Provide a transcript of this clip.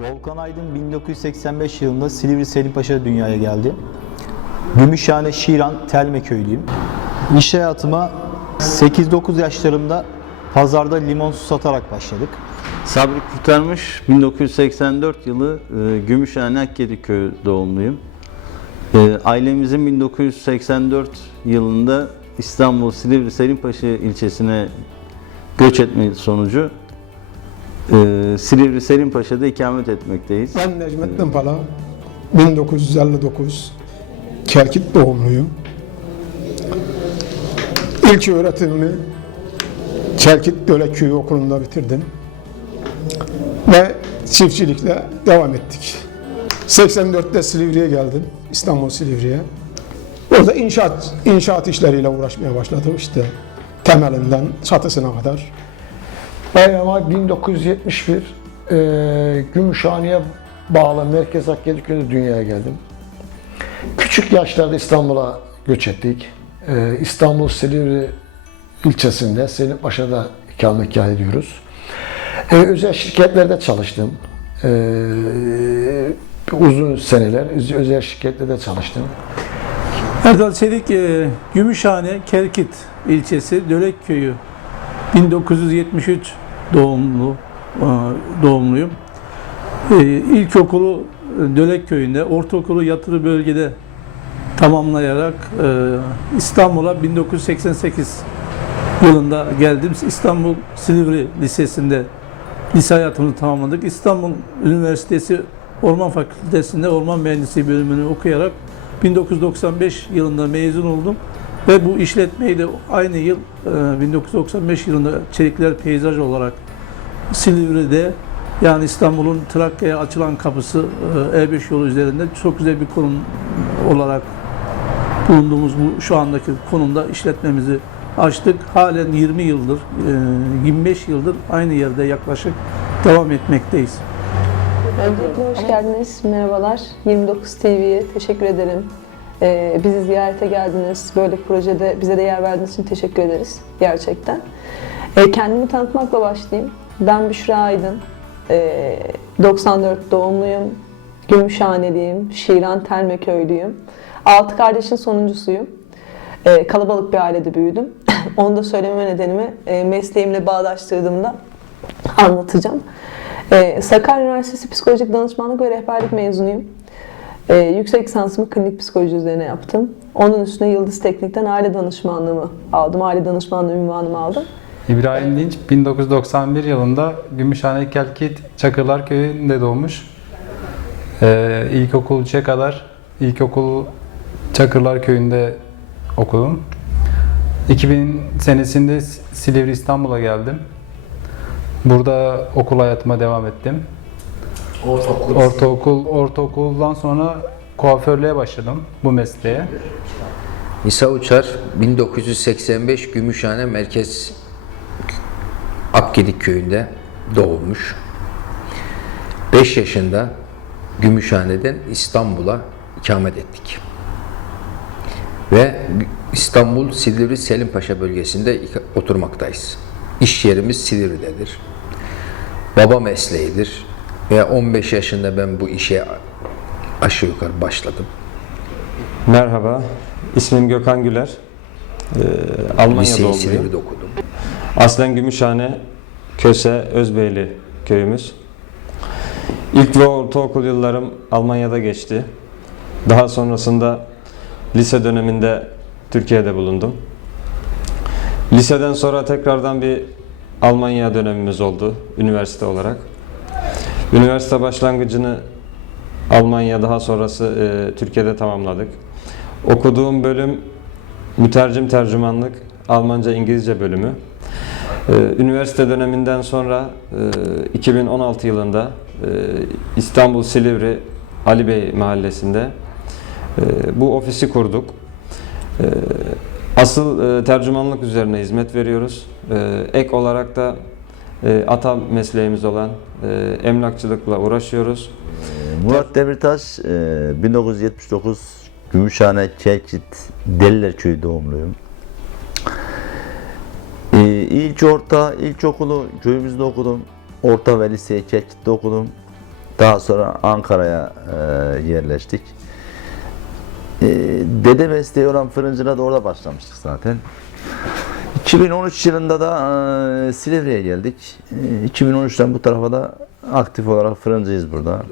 Volkan Aydın 1985 yılında Silivri Selimpaşa'da dünyaya geldi. Gümüşhane Şiran Telme köylüyüm. İş hayatıma 8-9 yaşlarımda pazarda limon su satarak başladık. Sabri Kurtarmış 1984 yılı e, Gümüşhane Akkedi köyü doğumluyum. E, ailemizin 1984 yılında İstanbul Silivri Selimpaşa ilçesine göç etme sonucu e, Silivri Selimpaşa'da ikamet etmekteyiz. Ben Necmettin Pala, 1959 Kerkit doğumluyum. İlk öğretimimi Kerkit Dölekköy Okulu'nda bitirdim. Ve çiftçilikle devam ettik. 84'te Silivri'ye geldim, İstanbul Silivri'ye. Orada inşaat inşaat işleriyle uğraşmaya başladım işte temelinden çatısına kadar. Ben ama 1971 eee Gümüşhane'ye bağlı Merkez Akkedi dünyaya geldim. Küçük yaşlarda İstanbul'a göç ettik. Eee, İstanbul Silivri ilçesinde Selimpaşa'da ikametgah ediyoruz. Eee, özel şirketlerde çalıştım. Eee, uzun seneler öz- özel şirketlerde çalıştım. Erdal Çelik, e, Gümüşhane, Kerkit ilçesi, Dölek köyü. 1973 doğumlu, e, doğumluyum. E, İlkokulu Dölek köyünde, ortaokulu yatılı bölgede tamamlayarak e, İstanbul'a 1988 yılında geldim. İstanbul Silivri Lisesi'nde lise hayatımızı tamamladık. İstanbul Üniversitesi Orman Fakültesi'nde orman mühendisliği bölümünü okuyarak 1995 yılında mezun oldum ve bu işletmeyi de aynı yıl e, 1995 yılında Çelikler Peyzaj olarak Silivri'de yani İstanbul'un Trakya'ya açılan kapısı e, E5 yolu üzerinde çok güzel bir konum olarak bulunduğumuz bu şu andaki konumda işletmemizi açtık. Halen 20 yıldır, e, 25 yıldır aynı yerde yaklaşık devam etmekteyiz. Öncelikle hoş geldiniz. Merhabalar. 29 TV'ye teşekkür ederim. Ee, bizi ziyarete geldiniz. Böyle projede bize de yer verdiğiniz için teşekkür ederiz. Gerçekten. Ee, kendimi tanıtmakla başlayayım. Ben Büşra Aydın. Ee, 94 doğumluyum. Gümüşhaneliyim. Şiran Telme köylüyüm. Altı kardeşin sonuncusuyum. Ee, kalabalık bir ailede büyüdüm. Onu da söyleme nedenimi e, mesleğimle bağdaştırdığımda anlatacağım. Ee, Sakarya Üniversitesi Psikolojik Danışmanlık ve Rehberlik mezunuyum. Ee, yüksek lisansımı klinik psikoloji üzerine yaptım. Onun üstüne Yıldız Teknik'ten aile danışmanlığımı aldım. Aile danışmanlığı ünvanımı aldım. İbrahim Dinç 1991 yılında Gümüşhane Kelkit Çakırlar Köyü'nde doğmuş. Ee, ilkokul 3'e kadar ilkokul Çakırlar Köyü'nde okudum. 2000 senesinde Silivri İstanbul'a geldim. Burada okul hayatıma devam ettim. Ortaokul, ortaokuldan sonra kuaförlüğe başladım bu mesleğe. İsa Uçar 1985 Gümüşhane Merkez Akgedik köyünde doğmuş. 5 yaşında Gümüşhane'den İstanbul'a ikamet ettik. Ve İstanbul Silivri Selimpaşa bölgesinde oturmaktayız. İş yerimiz Silivri'dedir. Baba mesleğidir. Ve 15 yaşında ben bu işe aşağı yukarı başladım. Merhaba, ismim Gökhan Güler. Ee, Almanya Liseyi doğumluyum. Okudum. Aslen Gümüşhane, Köse, Özbeyli köyümüz. İlk ve ortaokul yıllarım Almanya'da geçti. Daha sonrasında lise döneminde Türkiye'de bulundum. Liseden sonra tekrardan bir Almanya dönemimiz oldu üniversite olarak. Üniversite başlangıcını Almanya daha sonrası e, Türkiye'de tamamladık. Okuduğum bölüm mütercim tercümanlık, Almanca İngilizce bölümü. E, üniversite döneminden sonra e, 2016 yılında e, İstanbul Silivri Ali Bey mahallesinde e, bu ofisi kurduk. E, asıl e, tercümanlık üzerine hizmet veriyoruz. E, ek olarak da e, ata mesleğimiz olan e, emlakçılıkla uğraşıyoruz. Murat Demirtaş, e, 1979 Gümüşhane, Çelkit, Deliler Köyü doğumluyum. E, orta, ilkokulu köyümüzde okudum. Orta ve liseyi Çelkit'te okudum. Daha sonra Ankara'ya e, yerleştik. E, dede mesleği olan fırıncılığa da orada başlamıştık zaten. 2013 yılında da e, Silivri'ye geldik. E, 2013'ten bu tarafa da aktif olarak fırıncıyız burada.